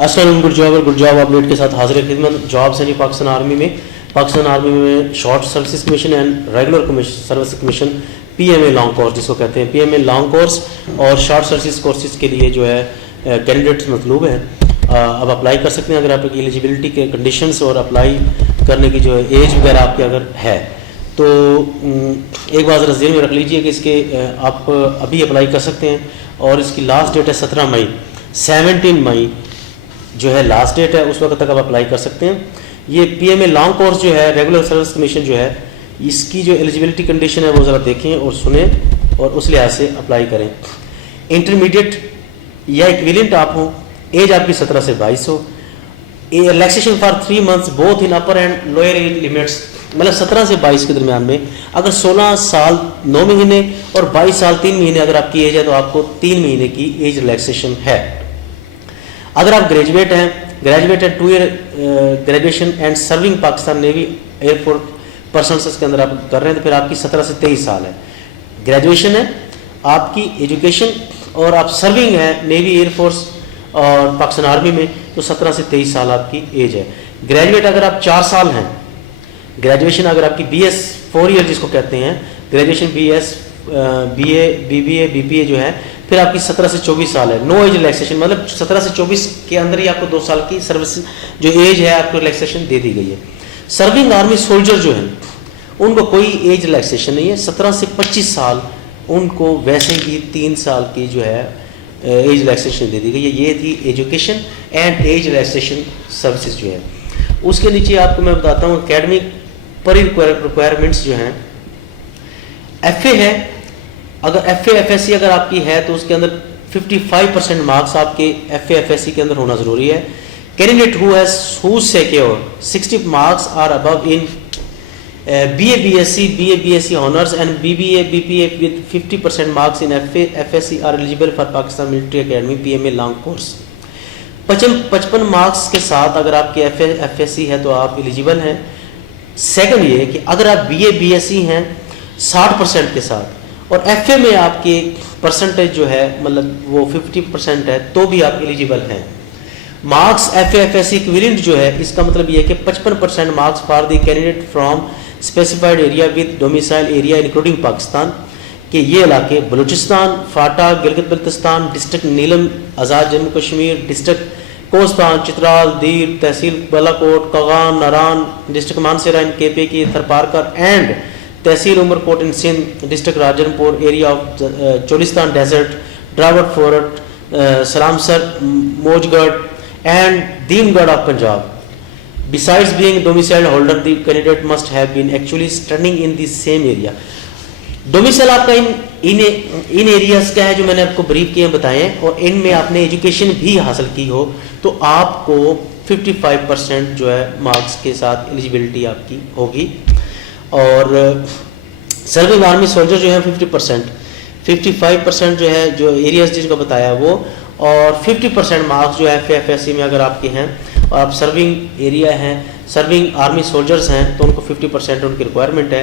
अस्सलाम good job update के साथ हाजिर खिदमत। जॉब्स हैं जी पाकिस्तान आर्मी में short services commission and regular service commission PMA long course जिसको कहते हैं, पीएमए लॉन्ग कोर्स और शॉर्ट सर्विसेज कोर्सेज के लिए जो है कैंडिडेट्स मतलूब हैं। अब अप्लाई कर सकते हैं अगर आपकी एलिजिबिलिटी के कंडीशंस और अप्लाई करने की जो है एज वगैरह आपकी अगर है तो एक बात ज़रा ज़हन में रख लीजिए कि इसके आप अभी अप्लाई कर सकते हैं और इसकी लास्ट डेट है 17 मई। 17 मई जो है लास्ट डेट है, उस वक्त तक आप अप्लाई कर सकते हैं। ये पीएमए लॉन्ग कोर्स जो है रेगुलर सर्विस कमीशन जो है इसकी जो एलिजिबिलिटी कंडीशन है वो ज़रा देखें और सुने और उस लिहाज से अप्लाई करें। इंटरमीडिएट या इक्विवेलेंट आप हो, एज आपकी 17 से 22 हो, relaxation for 3 months both in upper and lower as limits, मतलब 17 से 22 के दरमियान में अगर 16 साल 9 महीने और 22 साल 3 महीने अगर आपकी एज है तो आपको 3 महीने की एज रिलैक्सेशन है। अगर आप ग्रेजुएट हैं 2 year graduation and serving Pakistan navy air force persons के अंदर आप कर रहे हैं तो फिर आपकी 17 से 23 साल है। ग्रेजुएशन है आपकी एजुकेशन और आप सर्विंग है नेवी एयरफोर्स और पाकिस्तान आर्मी में तो 17 से 23 साल आपकी एज है। ग्रेजुएट अगर आप 4 साल हैं, ग्रेजुएशन अगर आपकी BS 4 ईयर जिसको कहते हैं, graduation BS BA BBA BPA जो है फिर आपकी 17 से 24 साल है। नो एज रिलैक्सेशन, मतलब 17 से 24 के अंदर ही आपको 2 साल की सर्विस जो एज है आपको रिलैक्सेशन दे दी गई है। सर्विंग आर्मी सोल्जर जो हैं उनको कोई एज रिलैक्सेशन नहीं है। 17 से 25 साल उनको वैसे ही 3 साल की जो है एज रिलैक्सेशन दे दी गई है। ये थी education and age relaxation services जो है। उसके नीचे आपको मैं बताता हूँ एकेडमिक पर रिक्वायरमेंट्स जो हैं। FA है, अगर FA FSC अगर आपकी है तो उसके अंदर 55% मार्क्स आपके FA FSC के अंदर होना ज़रूरी है। Candidate who secure 60 marks are above in BA BSc honors and BBA BPA with 50% marks in FA FSC are eligible for Pakistan Military Academy PMA long course। 55 marks के साथ अगर आपके FA FSC है तो आप एलिजिबल हैं। Second ये कि अगर आप BA BSc हैं 60% के साथ और FA में आपके परसेंटेज जो है मतलब वो 50% है तो भी आप एलिजिबल हैं। मार्क्स FA FSC इक्विवेलेंट जो है इसका मतलब ये है कि 55% marks for the candidate from specified area with domicile area including Pakistan के ये इलाके Balochistan, FATA, Gilgit Baltistan, district Neelum Azad Jammu Kashmir, district Kohistan, Chitral, Dir, tehsil Balakot, Kaghan, Naran, district Mansehra in KP की Tharparkar and tehsil Umerkot in Sindh, district Rajanpur, area of Cholistan desert, Derawar fort, Salamsar, Mojgarh and Dingarh of Punjab. Besides being domicile holder, the candidate must have been actually studying in the same area। Domicile आपका इन areas का है जो मैंने आपको brief किए बताए हैं और इनमें आपने एजुकेशन भी हासिल की हो तो आपको 55% जो है मार्क्स के साथ एलिजिबिलिटी आपकी होगी। और सर्विंग आर्मी सोल्जर जो है 55% जो है जो एरियाज जिसको बताया वो, और 50% मार्क्स जो है FA FSC में अगर आपके हैं और आप सर्विंग एरिया हैं, सर्विंग आर्मी सोल्जर्स हैं तो उनको 50% उनकी रिक्वायरमेंट है।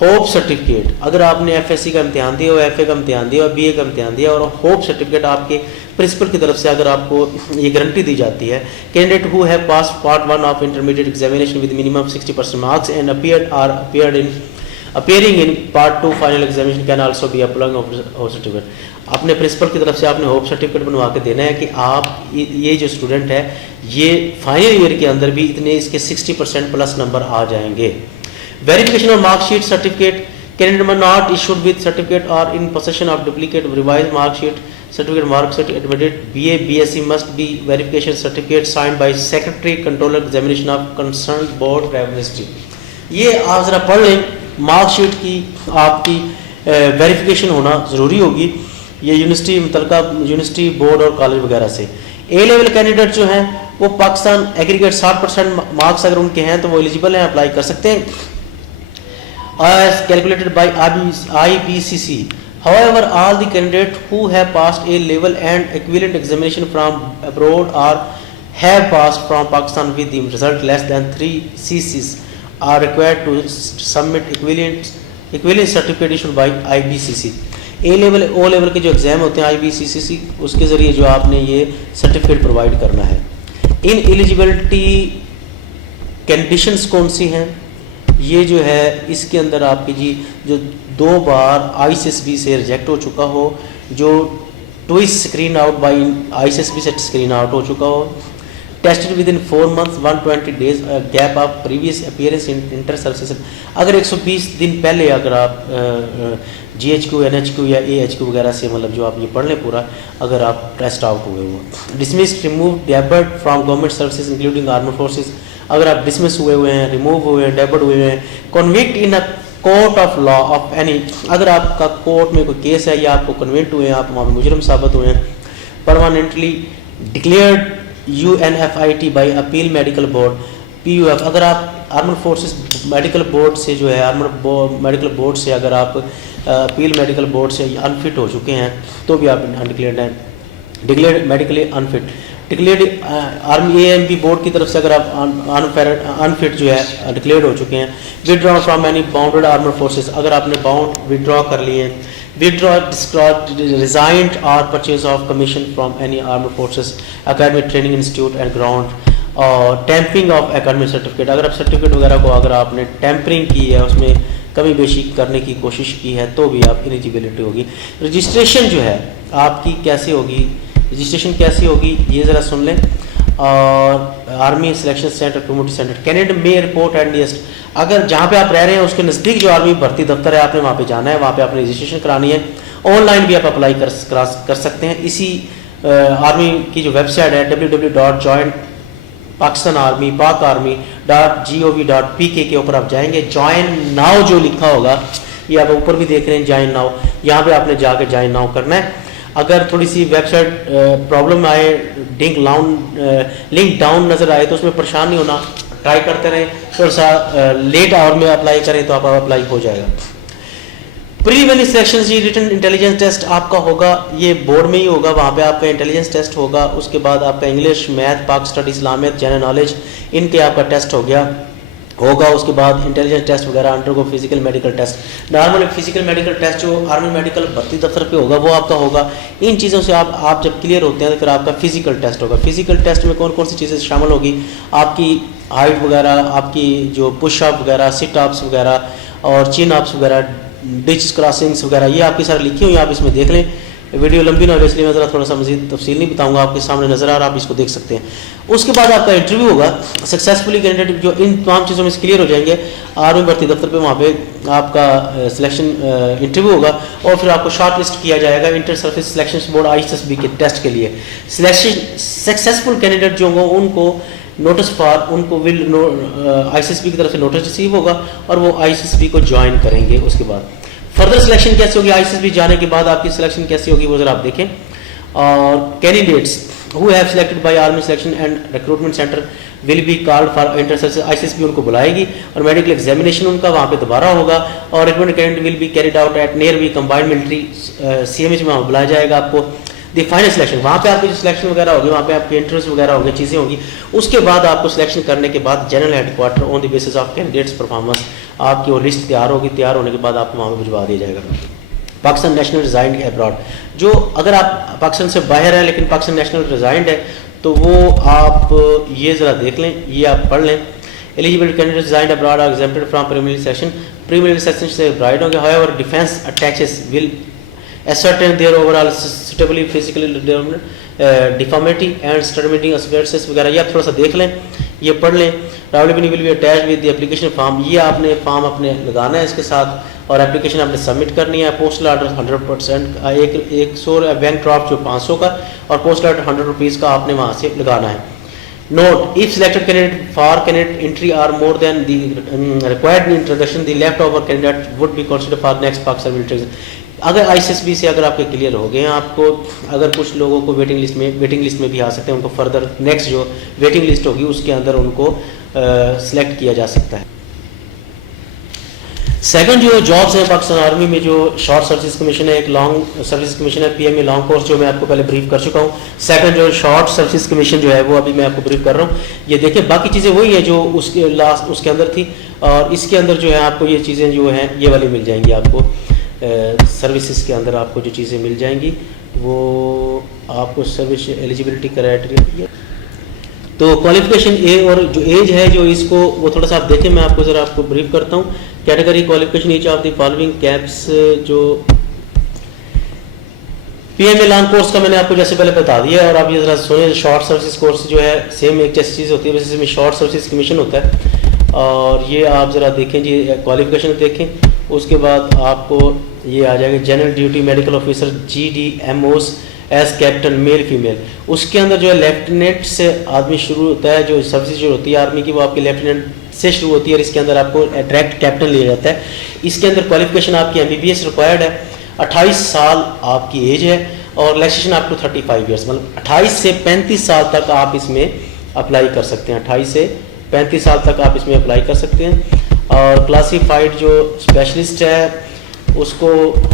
होप सर्टिफिकेट अगर आपने FSC का इम्तिहान दिया और FA का इम्तिहान दिया और BA का इम्तिहान दिया और होप सर्टिफिकेट आपके प्रिंसिपल की तरफ से अगर आपको ये गारंटी दी जाती है, candidate who have pass part 1 of intermediate examination with minimum 60% marks and appearing in part 2 final examination can also be applying hope certificate. अपने प्रिंसिपल की तरफ से आपने होप सर्टिफिकेट बनवा के देना है कि आप ये जो स्टूडेंट है ये फाइनल ईयर के अंदर भी इतने इसके 60% प्लस नंबर आ जाएंगे। Verification of marksheet certificate, candidate must not issued with certificate और in possession of duplicate revise marksheet certificate marksheet admitted BA BSc must be verification certificate signed by secretary controller examination of concern board revenue. ये आप जरा पढ़ लें, marksheet की आपकी verification होना ज़रूरी होगी। ये यूनिवर्सिटी मुतलका यूनिवर्सिटी बोर्ड और कॉलेज वगैरह से। A लेवल कैंडिडेट जो हैं वो पाकिस्तान एग्रीगेट 60% मार्क्स अगर उनके हैं तो वो एलिजिबल हैं, अप्लाई कर सकते हैं as calculated by IBCC। However, all the candidates who have passed A level and equivalent examination from abroad or have passed from Pakistan with the result less than 3 CCs are required to submit equivalent certificate issued by IBCC। A level O level के जो exam होते हैं IBCC उसके ज़रिए जो आपने ये certificate provide करना है। इन एलिजिबिलिटी कंडीशंस कौन सी हैं, ये जो है इसके अंदर आपकी जी जो 2 बार ICSB से रिजेक्ट हो चुका हो, जो twice screen out by ICSB से स्क्रीन आउट हो चुका हो, tested with in 4 months 120 days gap of previous appearance in inter services. अगर 120 दिन पहले अगर आप GHQ NHQ या AHQ वगैरह से मतलब जो आप ये पढ़ लें पूरा, अगर आप टेस्ट आउट हुए हो। Dismissed remove debarred from government services including armed forces, अगर आप डिसमिस हुए हुए हैं, रिमूव हुए हैं, डेबर्ड हुए हैं, convict in a court of law of any, अगर आपका कोर्ट में कोई केस है या आपको कन्विक्ट हुए हैं, आप वहाँ पर मुजरिम साबित हुए हैं, permanently declared UNFIT by appeal medical board PUF, अगर आप आर्मड फोर्सेस मेडिकल बोर्ड से जो है आर्मड मेडिकल बोर्ड से अगर आप अपील मेडिकल बोर्ड से अनफिट हो चुके हैं तो भी आप अनडिक्लेयर्ड हैं, declared medically unfit, declared army AMB board की तरफ से अगर आप अनफिट जो है डिक्लेयर्ड हो चुके हैं, withdraw from any bounded armed forces, अगर आपने बाउंड विदड्रॉ कर लिए हैं, withdraw, resigned or purchase of commission from any armed forces, academic training institute and ground, और टैंपरिंग ऑफ एकेडमिक सर्टिफिकेट, अगर आप सर्टिफिकेट वगैरह को अगर आपने टैंपरिंग की है, उसमें कमी बेशी करने की कोशिश की है तो भी आप इलिजिबिलिटी होगी। रजिस्ट्रेशन जो है आपकी कैसे होगी, रजिस्ट्रेशन कैसी होगी ये ज़रा सुन लें। और army selection centre community centre Canada में रिपोर्ट एट नियरेस्ट, अगर जहाँ पे आप रह रहे हैं उसके नज़दीक जो आर्मी भर्ती दफ्तर है आपने वहाँ पे जाना है, वहाँ पे आपने रजिस्ट्रेशन करानी है। ऑनलाइन भी आप अप्लाई कर सकते हैं। इसी आर्मी की जो वेबसाइट है www.joinpakarmy.gov.pk के ऊपर आप जाएंगे, ज्वाइन नाउ जो लिखा होगा ये आप ऊपर भी देख रहे हैं ज्वाइन नाउ, यहाँ पे आपने जाके ज्वाइन नाउ करना है। अगर थोड़ी सी वेबसाइट प्रॉब्लम आए, लिंक डाउन नज़र आए तो उसमें परेशान नहीं होना, ट्राई करते रहें, थोड़ा सा लेट आवर में अप्लाई करें तो आप अप्लाई हो जाएगा। प्रीलिमिनरी सिलेक्शन जी रिटन इंटेलिजेंस टेस्ट आपका होगा, ये बोर्ड में ही होगा, वहाँ पे आपका इंटेलिजेंस टेस्ट होगा। उसके बाद आपका इंग्लिश, मैथ, पाक स्टडी, इस्लामियत, जनरल नॉलेज, इनके आपका टेस्ट हो गया होगा। उसके बाद इंटेलिजेंस टेस्ट वगैरह, undergo physical medical test, normal physical medical test जो आर्मी मेडिकल भर्ती दफ्तर पे होगा वो आपका होगा। इन चीज़ों से आप जब क्लियर होते हैं तो फिर आपका फिजिकल टेस्ट होगा। फिजिकल टेस्ट में कौन कौन सी चीज़ें शामिल होगी, आपकी हाइट वगैरह, आपकी जो पुशअप वगैरह, सिट अप्स वगैरह और चिन अप्स वगैरह, डिच क्रॉसिंग्स वगैरह, ये आपकी सारी लिखी हुई, आप इसमें देख लें। वीडियो लंबी ना हो इसलिए मैं ज़रा थोड़ा सा मजीद तफसील नहीं बताऊंगा, आपके सामने नज़र आ रहा, आप इसको देख सकते हैं। उसके बाद आपका इंटरव्यू होगा। सक्सेसफुली कैंडिडेट जो इन तमाम चीज़ों में से क्लियर हो जाएंगे, आर्मी भर्ती दफ्तर पे वहाँ पे आपका सिलेक्शन इंटरव्यू होगा और फिर आपको शॉर्ट लिस्ट किया जाएगा inter service selection board ICSB के टेस्ट के लिए। सिलेक्शन सक्सेसफुल कैंडिडेट जो होंगे उनको नोटिस फॉर उनको विल ICSB की तरफ से नोटिस रिसीव होगा और वो ICSB को ज्वाइन करेंगे। उसके बाद फर्दर सिलेक्शन कैसे होगी, ICSB जाने के बाद आपकी सिलेक्शन कैसी होगी वो जरा आप देखें। और candidates who have selected by army selection and recruitment centre will be called for inter service, ICSB उनको बुलाएगी और मेडिकल एग्जामिनेशन उनका वहाँ पे दोबारा होगा। और recruitment candidate will be carried out at near B combined military CMH में बुलाया जाएगा आपको। द फाइनल सिलेक्शन, वहाँ पे आपकी जो सिलेक्शन वगैरह होगी, वहाँ पे आपके इंटरव्यूज वगैरह होंगे, चीज़ें होंगी। उसके बाद आपको सिलेक्शन करने के बाद general headquarter on the basis of candidates performance आपकी वो लिस्ट तैयार होगी, तैयार होने के बाद आपको वहाँ पे भिजवा दिया जाएगा। पाकिस्तान नेशनल रिजाइंड अब्रॉड, जो अगर आप पाकिस्तान से बाहर हैं लेकिन पाकिस्तान नेशनल रिजाइंड है तो वो आप ये ज़रा देख लें, ये आप पढ़ लें। Eligible candidate resigned abroad are exempted from preliminary section, preliminary section से ब्राइड होंगे। However defence attaches will ascertain their overall suitably physical deformity and extremity aspects वगैरह, ये आप थोड़ा सा देख लें, ये पढ़ लें। रावलिबनी will be attached with the application form, ये आपने फॉर्म अपने लगाना है इसके साथ और एप्लीकेशन आपने सबमिट करनी है। पोस्टल ऑर्डर 100% एक 100 बैंक ड्राफ्ट जो 500 का और पोस्टल ऑर्डर 100 रुपीज़ का आपने वहाँ से लगाना है। Note: if selected candidate for candidate entry are more than the required introduction, the leftover candidate would be considered for next Pakistan military. अगर ICSB से अगर आपके क्लियर हो गए हैं, आपको अगर कुछ लोगों को वेटिंग लिस्ट में भी आ सकते हैं, उनको फर्दर नेक्स्ट जो वेटिंग लिस्ट होगी उसके अंदर उनको सिलेक्ट किया जा सकता है। सेकंड जो जॉब्स हैं पाकिस्तान आर्मी में, जो शॉर्ट सर्विस कमीशन है, एक लॉन्ग सर्विस कमीशन है, PMA लॉन्ग कोर्स जो मैं आपको पहले ब्रीफ कर चुका हूँ। सेकंड जो शॉर्ट सर्विस कमीशन जो है वो अभी मैं आपको ब्रीफ कर रहा हूँ। ये देखिए बाकी चीज़ें वही है जो उसके अंदर थी और इसके अंदर जो है आपको ये चीज़ें जो हैं ये वाली मिल जाएंगी आपको। सर्विसेज के अंदर आपको जो चीज़ें मिल जाएंगी वो आपको सर्विस एलिजिबिलिटी क्राइटेरिया, तो क्वालिफिकेशन ए और जो एज है जो इसको वो थोड़ा सा आप देखें, मैं आपको ज़रा आपको ब्रीफ करता हूँ। Category qualification age of the following caps, जो पीएमए लॉन्ग कोर्स का मैंने आपको जैसे पहले बता दिया, और आप ये जरा सुने, शॉर्ट सर्विस कोर्स जो है सेम एक जैसी चीज़ होती है, वैसे इसमें शॉर्ट सर्विस कमीशन होता है। और ये आप ज़रा देखें जी, क्वालिफिकेशन देखें, उसके बाद आपको ये आ जाएगा general duty medical officer GDMOs as captain male female. उसके अंदर जो है लेफ्टिनेंट से आदमी शुरू होता है, जो सर्विस जो होती है आर्मी की वो आपकी लेफ्टिनेंट से शुरू होती है, और इसके अंदर आपको डायरेक्ट कैप्टन लिया जाता है। इसके अंदर क्वालिफिकेशन आपकी MBBS रिक्वायर्ड है, 28 साल आपकी एज है, और रिलैक्सेशन आपको 35 ईयर्स, मतलब 28 से 35 साल तक आप इसमें अप्लाई कर सकते हैं। 28 से 35 साल तक आप इसमें अप्लाई कर सकते हैं। और क्लासीफाइड जो स्पेशलिस्ट है उसको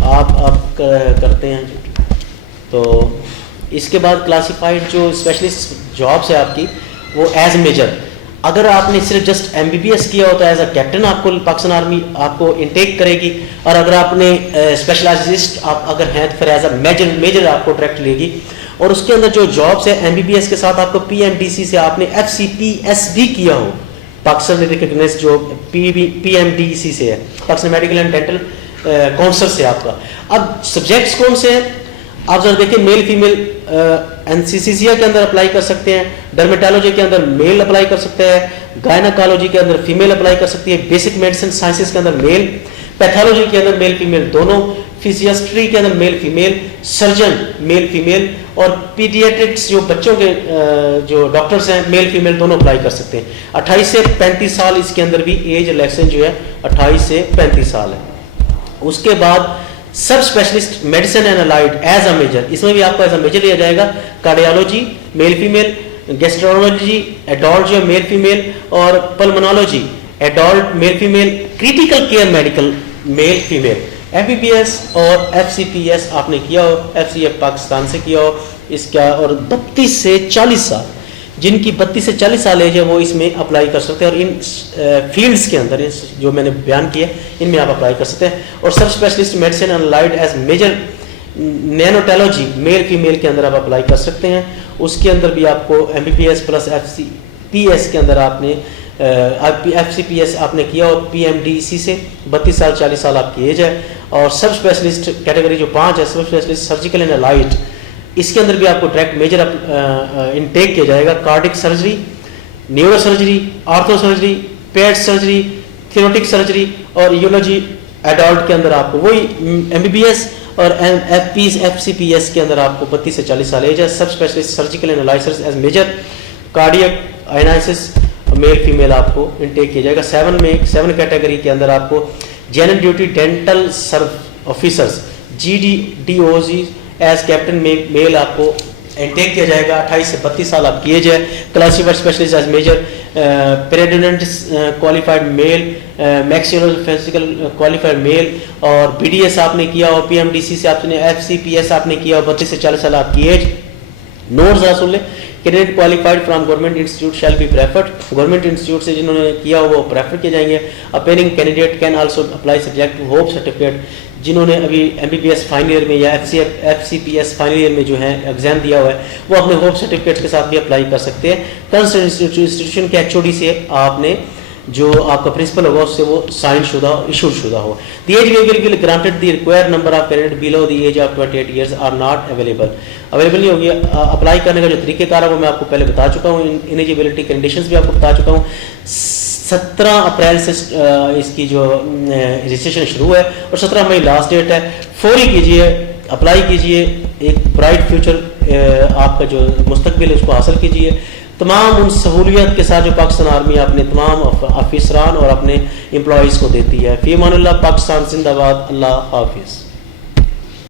आप करते हैं। तो इसके बाद क्लासीफाइड जो स्पेशलिस्ट जॉब्स है आपकी वो एज मेजर, अगर आपने सिर्फ जस्ट MBBS किया होता है एज अ कैप्टन आपको पाकिस्तान आर्मी आपको इनटेक करेगी, और अगर आपने स्पेशलाइजिस्ट आप अगर हैं तो फिर एज अ मेजर आपको डायरेक्ट लेगी। और उसके अंदर जो जॉब्स है MBBS के साथ आपको PMDC से आपने FCPS भी किया हो, पाकिस्तान रिकग्नाइज्ड जो PMDC से है, Pakistan medical and dental council से आपका। अब सब्जेक्ट्स कौन से हैं आप जरा देखिए, मेल फीमेल NCCCA के अंदर अप्लाई कर सकते हैं, डर्मेटोलॉजी के अंदर मेल अप्लाई कर सकते हैं, गायनाकोलॉजी के अंदर फीमेल अप्लाई कर सकती है, बेसिक मेडिसिन साइंसेज के अंदर मेल, पैथोलॉजी के अंदर मेल फीमेल दोनों, फिजियोस्ट्री के अंदर male female, surgeon mail female, और पीडियाट्रिक्स जो बच्चों के जो डॉक्टर्स हैं मेल फीमेल दोनों अप्लाई कर सकते हैं। 28 से 35 साल इसके अंदर भी एज रिलैक्सेशन जो है 28 से 35 साल है। उसके बाद सब specialist medicine and allied as a major, इसमें भी आपको एज अ मेजर लिया जाएगा। Cardiology male female, gastrology adult जो मेल फीमेल, और pulmonology adult male female, critical care medical male female. MBBS और FCPS आपने किया हो, FCF पाकिस्तान से किया हो इसका, और 32 से 40 साल जिनकी 32 से 40 साल एज है वो इसमें अप्लाई कर सकते हैं। और इन फील्ड्स के अंदर जो मैंने बयान किया इनमें आप अप्लाई कर सकते हैं। और सब specialist medicine and allied as major neonatology male female के अंदर आप अप्लाई कर सकते हैं। उसके अंदर भी आपको MBBS प्लस FCPS के अंदर आपने FCPS आपने किया हो PMDC से, 32 साल 40 साल आपकी एज है। और सब स्पेशलिस्ट कैटेगरी जो 5 है, sub specialist surgical and allied, इसके अंदर भी आपको डायरेक्ट मेजर इनटेक किया जाएगा। Cardiac surgery, neuro surgery, ortho surgery, paed surgery, thoracic surgery, और यूरोलॉजी एडल्ट के अंदर आपको वही MBBS और FCPS के अंदर आपको 32 से 40 साल एज है। सब स्पेशलिस्ट सर्जिकल एंड अलाइसिस as major, cardiac anaesthesia male female आपको इनटेक किया जाएगा। 7 कैटेगरी के अंदर आपको general duty dental serve officers GDDOs as captain male आपको इनटेक किया जाएगा। 28 से 32 साल आपकी एज है। Classified specialist as major, periodontal qualified male, maxillofacial qualified male, और BDS आपने किया हो, PMDC से आपने FCPS आपने किया हो, 32 से 40 साल आपकी एज। नोट्स जरा सुन ले, candidate qualified from government institute shall be preferred, government institute से जिन्होंने किया हो वो प्रेफर किए जाएंगे। Appearing candidate can also apply subject to hope certificate, जिन्होंने अभी MBBS फाइनल ईयर में या FCPS फाइनल ईयर में जो है एग्जाम दिया हुआ है वो अपने होप सर्टिफिकेट के साथ भी अप्लाई कर सकते हैं। कंसर्न इंस्टीट्यूशन के HOD से आपने जो आपका प्रिंसिपल होगा उससे वो साइन शुदा इशूड शुदा हो। The age will granted the required number of candidate below the age of 28 years are not available नहीं होगी। अप्लाई करने का जो तरीकेकार है वो मैं आपको पहले बता चुका हूँ, इलिजिबिलिटी कंडीशंस भी आपको बता चुका हूँ। 17 अप्रैल से इसकी जो रजिस्ट्रेशन शुरू है और 17 मई लास्ट डेट है। फौरी कीजिए, अप्लाई कीजिए, एक ब्राइट फ्यूचर आपका जो मुस्तकबिल है उसको हासिल कीजिए। तमाम उन सहूलियत के साथ जो पाकिस्तान आर्मी अपने तमाम अफसरान और अपने एम्प्लॉयज़ को देती है। फ़ी अमानिल्लाह, पाकिस्तान जिंदाबाद, अल्लाह हाफिज़।